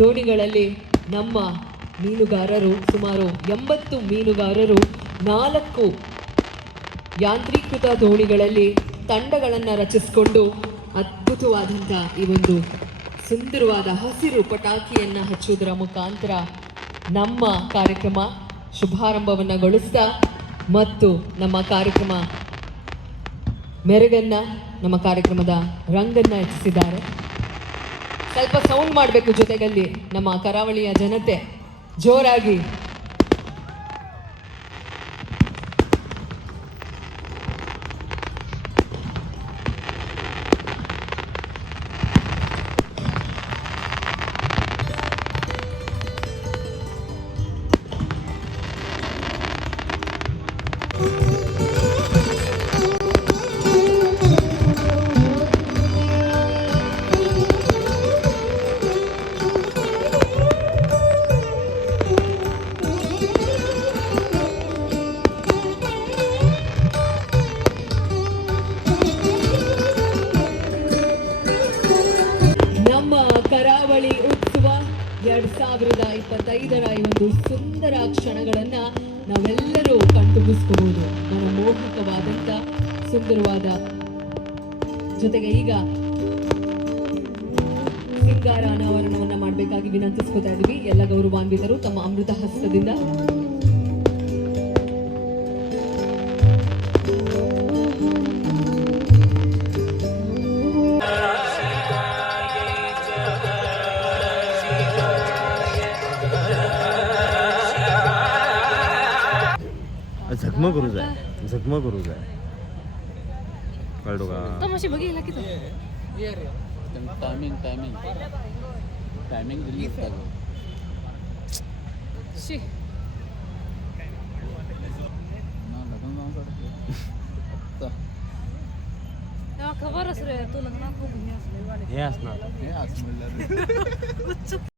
ದೋಣಿಗಳಲ್ಲಿ ನಮ್ಮ ಮೀನುಗಾರರು ಸುಮಾರು 80 ಮೀನುಗಾರರು 4 ಯಾಂತ್ರೀಕೃತ ದೋಣಿಗಳಲ್ಲಿ ತಂಡಗಳನ್ನು ರಚಿಸಿಕೊಂಡು ಅದ್ಭುತವಾದಂಥ ಈ ಒಂದು ಸುಂದರವಾದ ಹಸಿರು ಪಟಾಕಿಯನ್ನು ಹಚ್ಚುವುದರ ಮುಖಾಂತರ ನಮ್ಮ ಕಾರ್ಯಕ್ರಮ ಶುಭಾರಂಭವನ್ನು ಗೊಳಿಸ್ತಾ ಮತ್ತು ನಮ್ಮ ಕಾರ್ಯಕ್ರಮ ಮೆರುಗನ್ನ ನಮ್ಮ ಕಾರ್ಯಕ್ರಮದ ರಂಗನ್ನ ಹೆಚ್ಚಿಸಿದ್ದಾರೆ. ಸ್ವಲ್ಪ ಸೌಂಡ್ ಮಾಡಬೇಕು ಜೊತೆಗಲ್ಲಿ ನಮ್ಮ ಕರಾವಳಿಯ ಜನತೆ ಜೋರಾಗಿ. ಕರಾವಳಿ ಉತ್ಸವ 2025ರ ಈ ಒಂದು ಸುಂದರ ಕ್ಷಣಗಳನ್ನ ನಾವೆಲ್ಲರೂ ಕಣ್ತುಂಬಿಸ್ಕೋಬಹುದು. ಮನಮೋಹಕವಾದಂತ ಸುಂದರವಾದ ಜೊತೆಗೆ ಈಗ ಸಿಂಗಾರ ಅನಾವರಣವನ್ನ ಮಾಡಬೇಕಾಗಿ ವಿನಂತಿಸ್ಕೊತಾ ಇದ್ವಿ. ಎಲ್ಲ ಗೌರವಾನ್ವಿತರು ತಮ್ಮ ಅಮೃತ ಹಸ್ತದಿಂದ झगमग करू जाय, झगमग करू जाय, कळतो का? तमाशे बघितला की टायमिंग दिली शी खबर रे तू लग्नात हे असणार हे आज म्हणलं